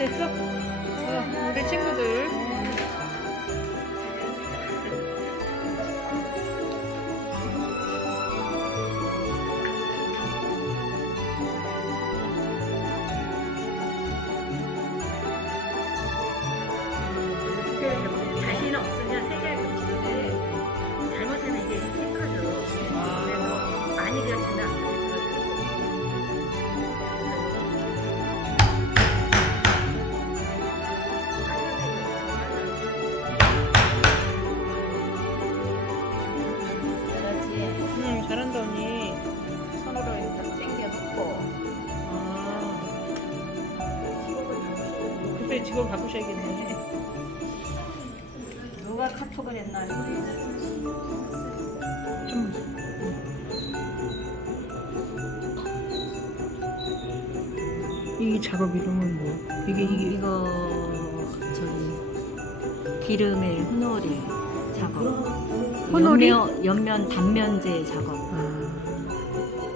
됐어? 우리 친구들. 자신 없으면 세계를 겹치는데 잘못하면 이게 힘들어져. 그래서 많이 겹치면 안 돼. 응, 잘한다 언니. 손으로 일단 당겨놓고 아, 그때 직업 바꾸셔야겠네. 누가 카톡을 했나 좀 이 작업 이름은 뭐? 이게 이거 저기 기름의 훈오리 작업. 훈오리? 옆면 단면제 작업.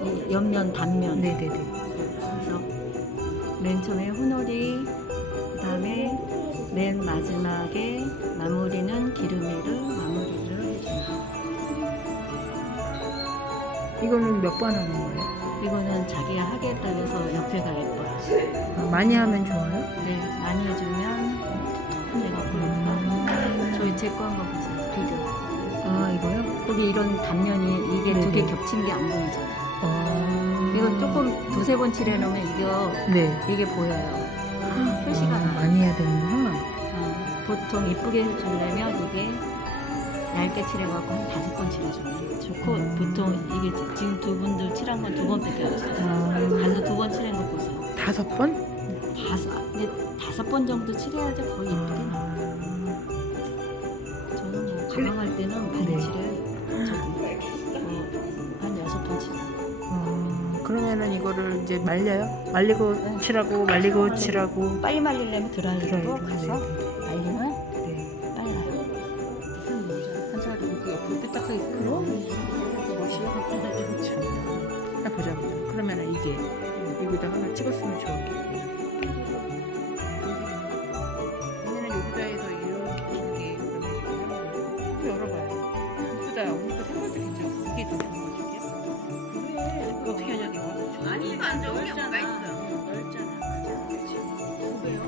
이 옆면 단면. 네네네. 그래서 맨 처음에 훈오리, 그다음에 맨 마지막에 마무리는 기름으로 마무리를 해준다. 이거는 몇 번 하는 거예요? 이거는 자기가 하기에 따라서 옆에가 예뻐요. 아, 많이 하면 좋아요? 네, 많이 해주면 내가 보니까 저희 제 거 한번 보세요. 비드. 아, 이거요? 거기 이런 단면이 이게 두 개 네네. 겹친 게 안 보이잖아요. 아, 이건 조금 두세 번 칠해놓으면 네. 이게 보여요. 표시가 나요. 많이 해야 되는구나. 보통 이쁘게 해주려면 이게 얇게 칠해갖고 한 5번 칠해주면 좋고, 보통 이게 지금 두 분들 칠한 건 2번밖에 안 했어요. 가서 2번 칠한 거 보세요. 5번? 근데 5번 정도 칠해야지 거의 이쁘게 나와요. 저는 뭐 가방 할 때는 많이 네. 칠해요. 저기 한 6번 칠해요. 그러면은 이거를 이제 말려요? 말리고 칠하고 말리고 칠하고. 빨리 말리려면 드라이로 드라이로, 가서 네. 말리면 네. 빨라요. 한 사람이 그 옆으로 삐딱하게 끌어 멋이요? 아, 보자. 그러면은 이게 여기다 하나 찍었으면 좋았겠고. 오늘은 여기다 해서 이렇게 그러면 열어봐요. 이쁘다. 오니까 생각도 괜찮고 이게 더 좋은 거 같아요. 그래. 어떻게 하냐 이거? 아니, 이거 안 좋은 게 뭐가 있어? 넓잖아. 그렇지. 두 배요.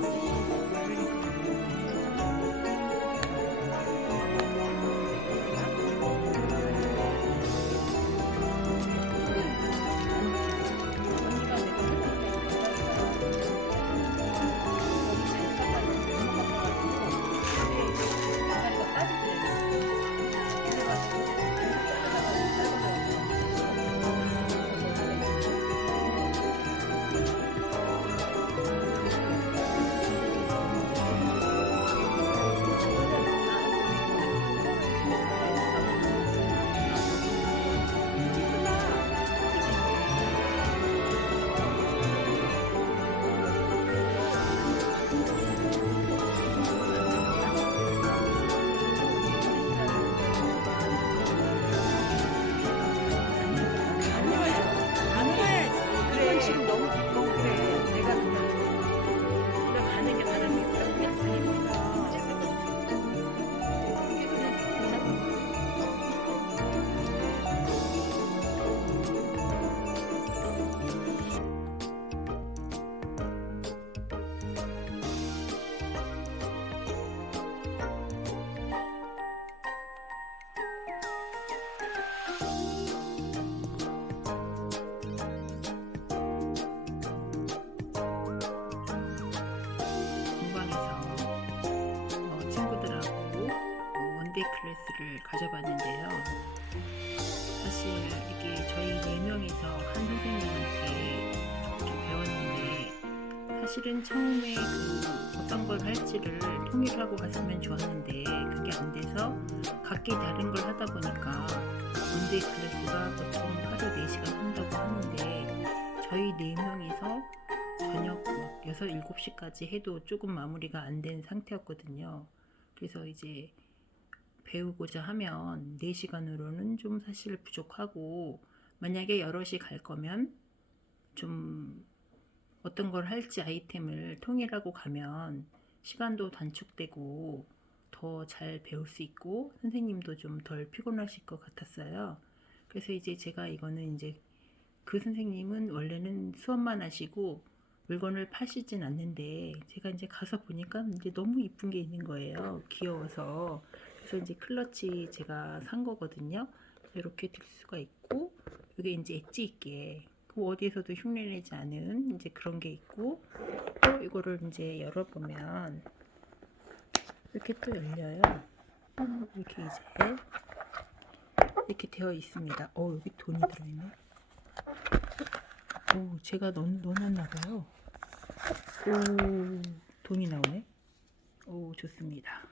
이건 지금 너무 두꺼워. 그래. 내가 그냥 우리가 가는 게 다른 게 조금 약하니까. 공방에서 친구들하고 원데이 클래스를 가져봤는데요. 사실 이게 저희 4명이서 한 선생님한테 이렇게 배웠는데, 사실은 처음에 어떤 걸 할지를 통일하고 갔으면 좋았는데 그게 안 돼서 각기 다른 걸 하다 보니까 원데이 클래스가 보통 하루 4시간 한다고 하는데, 저희 4명이서 저녁 6, 7시까지 해도 조금 마무리가 안 된 상태였거든요. 그래서 이제 배우고자 하면 4시간으로는 좀 사실 부족하고, 만약에 여럿이 갈 거면 좀 어떤 걸 할지 아이템을 통일하고 가면 시간도 단축되고 더 잘 배울 수 있고 선생님도 좀 덜 피곤하실 것 같았어요. 그래서 이제 제가 이거는 이제 그 선생님은 원래는 수업만 하시고 물건을 파시진 않는데 제가 이제 가서 보니까 이제 너무 이쁜 게 있는 거예요. 귀여워서. 그래서 이제 클러치 제가 산 거거든요. 이렇게 들 수가 있고 이게 이제 엣지 있게 그 어디에서도 흉내내지 않은 이제 그런 게 있고 또 이거를 이제 열어보면 이렇게 또 열려요. 이렇게 이제 이렇게 되어 있습니다. 여기 돈이 들어있네. 제가 넣어놨나봐요. 돈이 나오네. 좋습니다.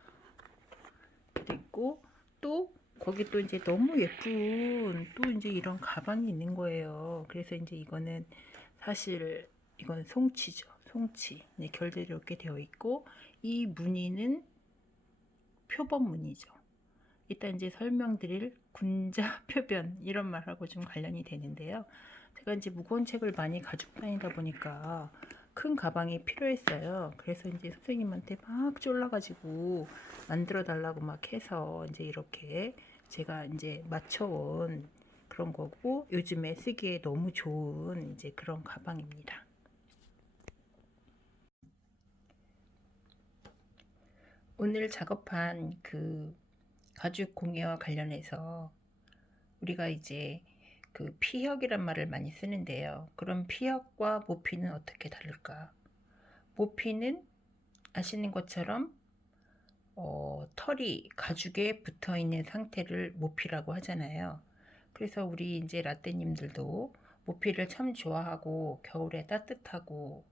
그리고 또 거기 또 이제 너무 예쁜 또 이제 이런 가방이 있는 거예요. 그래서 이제 이거는 사실 이건 송치죠. 송치. 네, 결대로 이렇게 되어 있고 이 무늬는 표범 무늬죠. 일단 이제 설명드릴 군자 표변 이런 말하고 좀 관련이 되는데요. 제가 이제 무거운 책을 많이 가지고 다니다 보니까 큰 가방이 필요했어요. 그래서 이제 선생님한테 막 쫄라가지고 만들어 달라고 막 해서 이제 이렇게 제가 이제 맞춰온 그런 거고 요즘에 쓰기에 너무 좋은 이제 그런 가방입니다. 오늘 작업한 그 가죽 공예와 관련해서 우리가 이제 그 피혁이란 말을 많이 쓰는데요. 그럼 피혁과 모피는 어떻게 다를까? 모피는 아시는 것처럼 털이 가죽에 붙어 있는 상태를 모피라고 하잖아요. 그래서 우리 이제 라떼님들도 모피를 참 좋아하고 겨울에 따뜻하고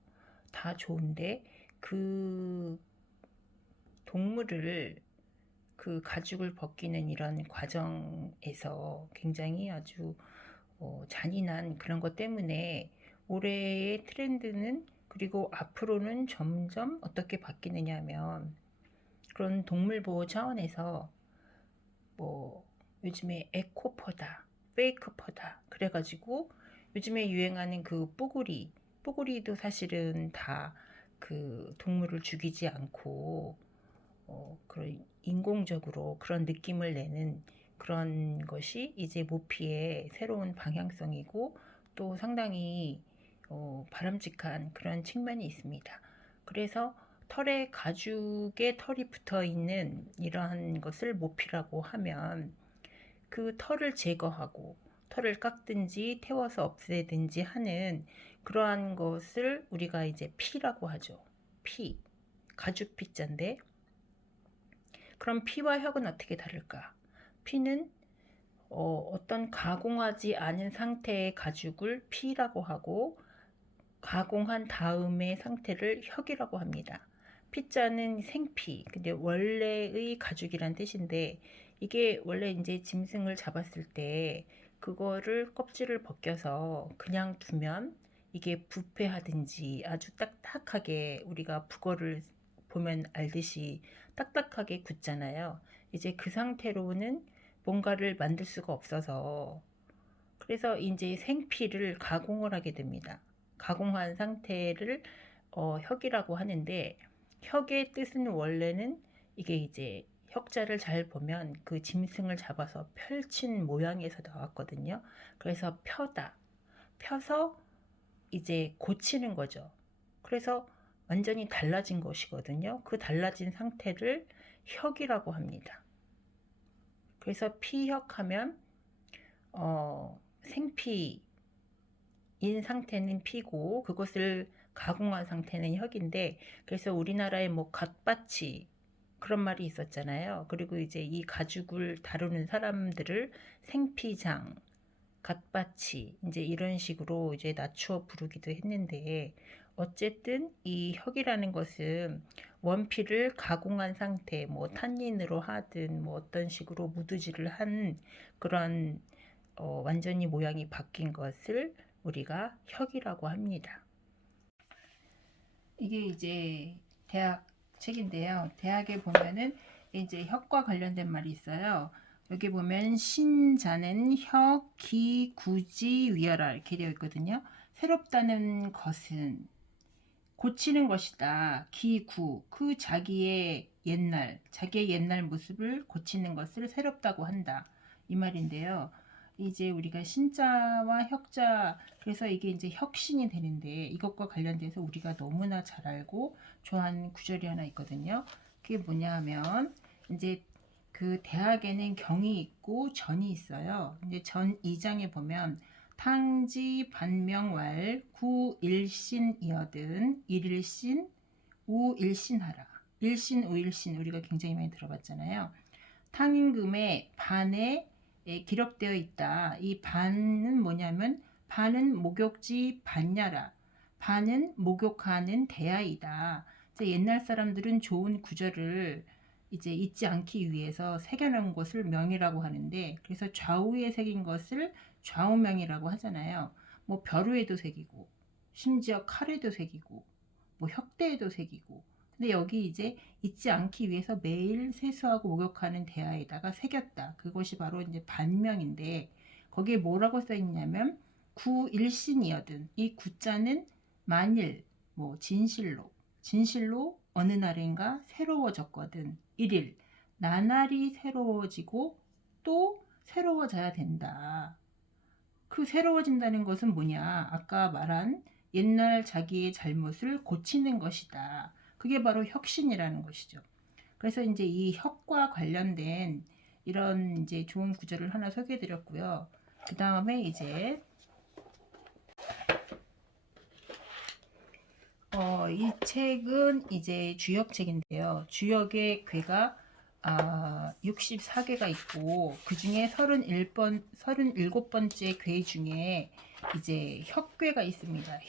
다 좋은데 그 동물을 그 가죽을 벗기는 이런 과정에서 굉장히 아주 잔인한 그런 것 때문에 올해의 트렌드는 그리고 앞으로는 점점 어떻게 바뀌느냐 하면 그런 동물 보호 차원에서 뭐 요즘에 에코퍼다, 페이크퍼다 그래가지고 요즘에 유행하는 그 뽀글이도 사실은 다 그 동물을 죽이지 않고 그런 인공적으로 그런 느낌을 내는 그런 것이 이제 모피의 새로운 방향성이고 또 상당히 바람직한 그런 측면이 있습니다. 그래서 털에 가죽에 털이 붙어 있는 이러한 것을 모피라고 하면 그 털을 제거하고 털을 깎든지 태워서 없애든지 하는 그러한 것을 우리가 이제 피라고 하죠. 피, 가죽 피자인데 그럼 피와 혁은 어떻게 다를까? 피는 어떤 가공하지 않은 상태의 가죽을 피라고 하고 가공한 다음의 상태를 혁이라고 합니다. 피자는 생피, 근데 원래의 가죽이란 뜻인데 이게 원래 이제 짐승을 잡았을 때 그거를 껍질을 벗겨서 그냥 두면 이게 부패하든지 아주 딱딱하게 우리가 북어를 보면 알듯이 딱딱하게 굳잖아요. 이제 그 상태로는 뭔가를 만들 수가 없어서 그래서 이제 생피를 가공을 하게 됩니다. 가공한 상태를 혁이라고 하는데 혁의 뜻은 원래는 이게 이제 혁자를 잘 보면 그 짐승을 잡아서 펼친 모양에서 나왔거든요. 그래서 펴다, 펴서 이제 고치는 거죠. 그래서 완전히 달라진 것이거든요. 그 달라진 상태를 혁이라고 합니다. 그래서 피혁하면 생피인 상태는 피고 그것을 가공한 상태는 혁인데 그래서 우리나라에 뭐 갓바치 그런 말이 있었잖아요. 그리고 이제 이 가죽을 다루는 사람들을 생피장, 갓바치 이제 이런 식으로 이제 낮추어 부르기도 했는데 어쨌든 이 혁이라는 것은 원피를 가공한 상태 뭐 탄닌으로 하든 뭐 어떤 식으로 무드질을 한 그런 완전히 모양이 바뀐 것을 우리가 혁이라고 합니다. 이게 이제 대학 책인데요. 대학에 보면은 이제 혁과 관련된 말이 있어요. 여기 보면 신자는 혁, 기, 구지, 위하라 이렇게 되어 있거든요. 새롭다는 것은 고치는 것이다. 기구, 그 자기의 옛날 모습을 고치는 것을 새롭다고 한다. 이 말인데요. 이제 우리가 신자와 혁자, 그래서 이게 이제 혁신이 되는데 이것과 관련돼서 우리가 너무나 잘 알고 좋아하는 구절이 하나 있거든요. 그게 뭐냐 하면 이제 그 대학에는 경이 있고 전이 있어요. 이제 전 2장에 보면 탕지 반명왈 구일신이어든 일일신 우일신하라. 일신 우일신 우리가 굉장히 많이 들어봤잖아요. 탕임금의 반에 기록되어 있다. 이 반은 뭐냐면 반은 목욕지 반야라. 반은 목욕하는 대야이다. 옛날 사람들은 좋은 구절을 이제 잊지 않기 위해서 새겨놓은 것을 명이라고 하는데, 그래서 좌우에 새긴 것을 좌우명이라고 하잖아요. 뭐 벼루에도 새기고 심지어 칼에도 새기고 뭐 혁대에도 새기고. 근데 여기 이제 잊지 않기 위해서 매일 세수하고 목욕하는 대야에다가 새겼다. 그것이 바로 이제 반명인데, 거기에 뭐라고 써 있냐면 구일신이어든, 이 구자는 만일 뭐 진실로 어느 날인가 새로워졌거든. 일일 나날이 새로워지고 또 새로워져야 된다. 그 새로워진다는 것은 뭐냐? 아까 말한 옛날 자기의 잘못을 고치는 것이다. 그게 바로 혁신이라는 것이죠. 그래서 이제 이 혁과 관련된 이런 이제 좋은 구절을 하나 소개해 드렸고요. 그 다음에 이제 이 책은 이제 주역책인데요. 주역의 괴가 64개가 있고, 그 중에 37번째 괴 중에 이제 혁괴가 있습니다.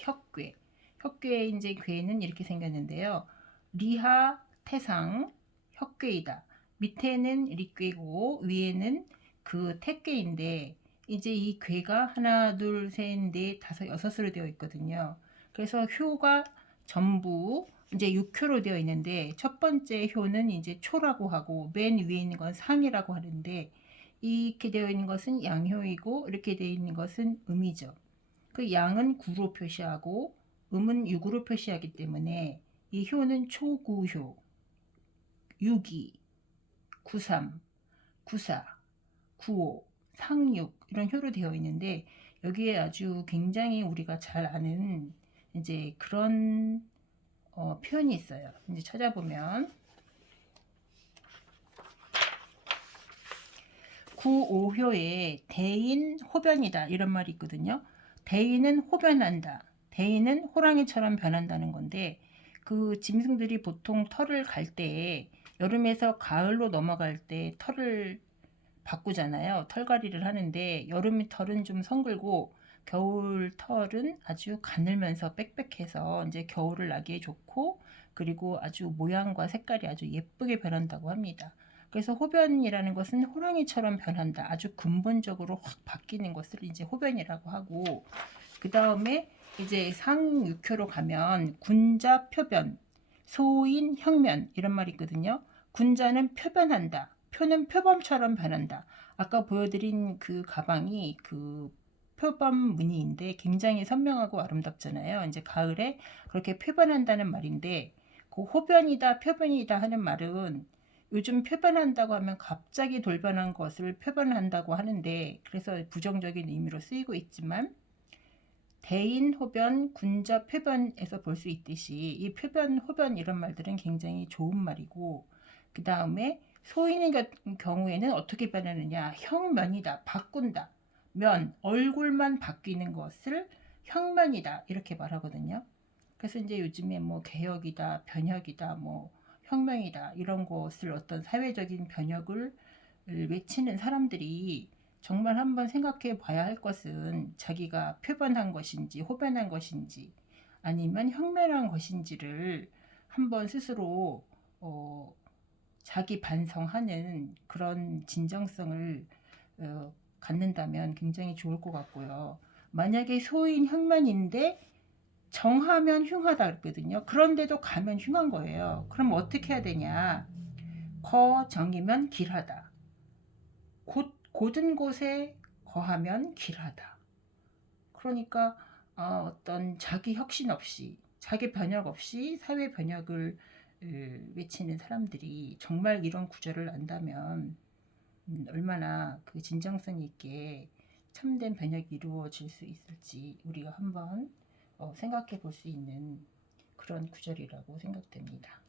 혁괴의 이제 괴는 이렇게 생겼는데요. 리하 태상 혁괴이다. 밑에는 리괴고 위에는 그 태괴인데, 이제 이 괴가 하나, 둘, 셋, 넷, 다섯, 여섯으로 되어 있거든요. 그래서 효가 전부 이제 6효로 되어 있는데, 첫 번째 효는 이제 초라고 하고 맨 위에 있는 건 상이라고 하는데, 이렇게 되어 있는 것은 양효이고 이렇게 되어 있는 것은 음이죠. 그 양은 9로 표시하고 음은 6으로 표시하기 때문에 이 효는 초구효, 6이, 93, 94, 95, 상육 이런 효로 되어 있는데, 여기에 아주 굉장히 우리가 잘 아는 이제 그런 표현이 있어요. 이제 찾아보면 95효에 대인 호변이다 이런 말이 있거든요. 대인은 호변한다. 대인은 호랑이처럼 변한다는 건데, 그 짐승들이 보통 털을 갈 때 여름에서 가을로 넘어갈 때 털을 바꾸잖아요. 털갈이를 하는데 여름 털은 좀 성글고 겨울 털은 아주 가늘면서 빽빽해서 이제 겨울을 나기에 좋고, 그리고 아주 모양과 색깔이 아주 예쁘게 변한다고 합니다. 그래서 호변이라는 것은 호랑이처럼 변한다. 아주 근본적으로 확 바뀌는 것을 이제 호변이라고 하고, 그 다음에 이제 상육효로 가면 군자 표변, 소인 혁면 이런 말이 있거든요. 군자는 표변한다. 표는 표범처럼 변한다. 아까 보여드린 그 가방이 그 표범 무늬인데 굉장히 선명하고 아름답잖아요. 이제 가을에 그렇게 표변한다는 말인데, 그 호변이다, 표변이다 하는 말은 요즘 표변한다고 하면 갑자기 돌변한 것을 표변한다고 하는데, 그래서 부정적인 의미로 쓰이고 있지만, 대인, 호변, 군자, 표변에서 볼 수 있듯이 이 표변, 호변 이런 말들은 굉장히 좋은 말이고, 그 다음에 소인의 경우에는 어떻게 변하느냐? 혁면이다, 바꾼다. 면, 얼굴만 바뀌는 것을 혁면이다 이렇게 말하거든요. 그래서 이제 요즘에 뭐 개혁이다, 변혁이다, 뭐 혁명이다 이런 것을 어떤 사회적인 변혁을 외치는 사람들이 정말 한번 생각해 봐야 할 것은 자기가 표변한 것인지 호변한 것인지 아니면 혁명한 것인지를 한번 스스로 자기 반성하는 그런 진정성을 갖는다면 굉장히 좋을 것 같고요. 만약에 소인 혁면인데 정하면 흉하다 그랬거든요. 그런데도 가면 흉한 거예요. 그럼 어떻게 해야 되냐? 거정이면 길하다. 곧은 곳에 거하면 길하다. 그러니까 어떤 자기 혁신 없이 자기 번역 없이 사회 번역을 외치는 사람들이 정말 이런 구절을 안다면 얼마나 그 진정성 있게 참된 번역이 이루어질 수 있을지 우리가 한번 생각해 볼 수 있는 그런 구절이라고 생각됩니다.